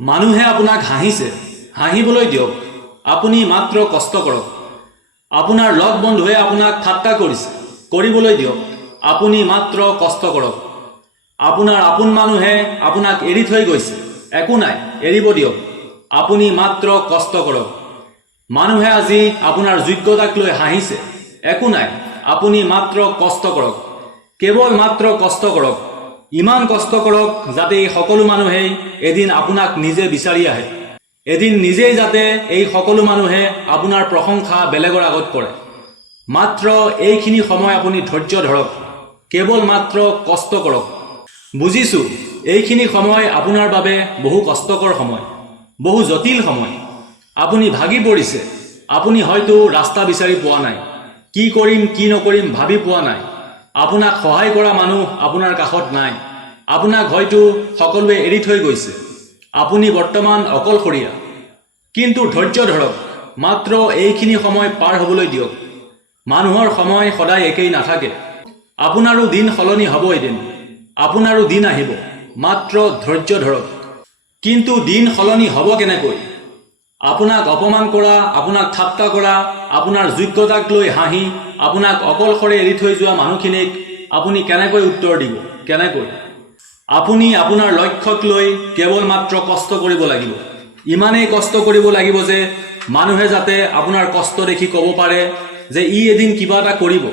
মানুহে আপোনাক হাঁহিছে, হাঁহিবলৈ দিয়ক। আপুনি মাত্ৰ কষ্ট কৰক। আপোনাৰ লগ বন্ধুৱে আপোনাক ঠাট্টা কৰিছে, কৰিবলৈ দিয়ক। আপুনি মাত্ৰ কষ্ট কৰক। আপোনাৰ আপোন মানুহে আপোনাক এৰি থৈ গৈছে, একো নাই, এৰিব দিয়ক। আপুনি মাত্ৰ কষ্ট কৰক। মানুহে আজি আপোনাৰ যোগ্যতাক লৈ হাঁহিছে, একো নাই, আপুনি মাত্ৰ কষ্ট কৰক। কেৱল মাত্ৰ কষ্ট কৰক। ইমান কষ্ট কৰক যাতে এই সকলো মানুহেই এদিন আপোনাক নিজে বিচাৰি আহে। এদিন নিজেই যাতে এই সকলো মানুহে আপোনাৰ প্ৰশংসা বেলেগৰ আগত কৰে। মাত্ৰ এইখিনি সময় আপুনি ধৈৰ্য ধৰক। কেৱল মাত্ৰ কষ্ট কৰক। বুজিছোঁ, এইখিনি সময় আপোনাৰ বাবে বহু কষ্টকৰ সময়, বহু জটিল সময়। আপুনি ভাগি পৰিছে। আপুনি হয়তো ৰাস্তা বিচাৰি পোৱা নাই। কি কৰিম কি নকৰিম ভাবি পোৱা নাই। আপোনাক সহায় কৰা মানুহ আপোনাৰ কাষত নাই। আপোনাক হয়তো সকলোৱে এৰি থৈ গৈছে। আপুনি বৰ্তমান অকলশৰীয়া। কিন্তু ধৈৰ্য ধৰক। মাত্ৰ এইখিনি সময় পাৰ হ'বলৈ দিয়ক। মানুহৰ সময় সদায় একেই নাথাকে। আপোনাৰো দিন সলনি হ'ব এদিন। আপোনাৰো দিন আহিব। মাত্ৰ ধৈৰ্য ধৰক। কিন্তু দিন সলনি হ'ব কেনেকৈ? আপোনাক অপমান কৰা, আপোনাক ঠাট্টা কৰা, আপোনাৰ যোগ্যতাক লৈ হাঁহি, আপোনাক অকলশৰে এৰি থৈ যোৱা মানুহখিনিক আপুনি কেনেকৈ উত্তৰ দিব? কেনেকৈ? আপুনি আপোনাৰ লক্ষ্যক লৈ কেৱল মাত্ৰ কষ্ট কৰিব লাগিব। ইমানেই কষ্ট কৰিব লাগিব যে মানুহে যাতে আপোনাৰ কষ্ট দেখি ক'ব পাৰে যে ই এদিন কিবা এটা কৰিব,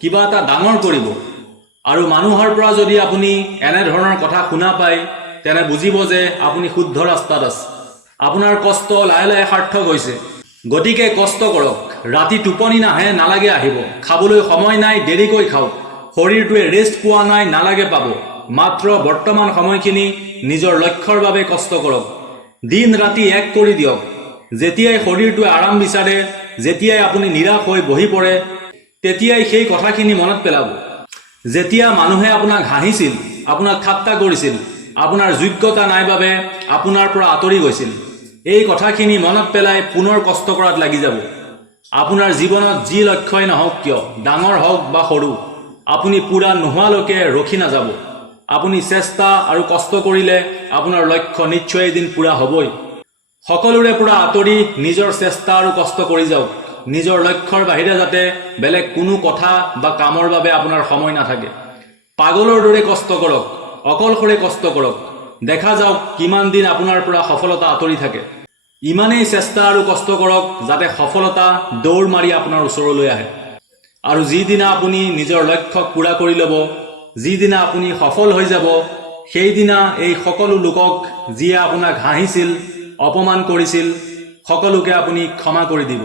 কিবা এটা ডাঙৰ কৰিব। আৰু মানুহৰ পৰা যদি আপুনি এনেধৰণৰ কথা শুনা পায়, তেনে বুজিব যে আপুনি শুদ্ধ ৰাস্তাত আছে। আপোনাৰ কষ্ট লাহে লাহে সাৰ্থক হৈছে। গতিকে কষ্ট কৰক। ৰাতি টোপনি নাহে, নালাগে আহিব। খাবলৈ সময় নাই, দেৰিকৈ খাওক। শৰীৰটোৱে ৰেষ্ট পোৱা নাই, নালাগে পাব। মাত্ৰ বৰ্তমান সময়খিনি নিজৰ লক্ষ্যৰ বাবে কষ্ট কৰক। দিন ৰাতি এক কৰি দিয়ক। যেতিয়াই শৰীৰটোৱে আৰাম বিচাৰে, যেতিয়াই আপুনি নিৰাশ হৈ বহি পৰে, তেতিয়াই সেই কথাখিনি মনত পেলাব। যেতিয়া মানুহে আপোনাক হাঁহিছিল, আপোনাক ঠাট্টা কৰিছিল, আপোনাৰ যোগ্যতা নাই বাবে আপোনাৰ পৰা আঁতৰি গৈছিল, এই কথাখিনি মনত পেলাই পুনৰ কষ্ট কৰাত লাগি যাব। আপোনাৰ জীৱনত যি লক্ষ্যই নহওক কিয়, ডাঙৰ হওক বা সৰু, আপুনি পূৰা নোহোৱালৈকে ৰখি নাযাব। আপুনি চেষ্টা আৰু কষ্ট কৰিলে আপোনাৰ লক্ষ্য নিশ্চয় এদিন পূৰা হ'বই। সকলোৰে পৰা আঁতৰি নিজৰ চেষ্টা আৰু কষ্ট কৰি যাওক। নিজৰ লক্ষ্যৰ বাহিৰে যাতে বেলেগ কোনো কথা বা কামৰ বাবে আপোনাৰ সময় নাথাকে। পাগলৰ দৰে কষ্ট কৰক, অকলশৰে কষ্ট কৰক। দেখা যাওক কিমান দিন আপোনাৰ পৰা সফলতা আঁতৰি থাকে। ইমানেই চেষ্টা আৰু কষ্ট কৰক যাতে সফলতা দৌৰ মাৰি আপোনাৰ ওচৰলৈ আহে। আৰু যিদিনা আপুনি নিজৰ লক্ষ্যক পূৰা কৰি ল'ব, যিদিনা আপুনি সফল হৈ যাব, সেইদিনা এই সকলো লোকক যিয়ে আপোনাক হাঁহিছিল, অপমান কৰিছিল, সকলোকে আপুনি ক্ষমা কৰি দিব।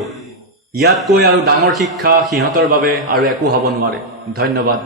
ইয়াতকৈ আৰু ডাঙৰ শিক্ষা সিহঁতৰ বাবে আৰু একো হ'ব নোৱাৰে। ধন্যবাদ।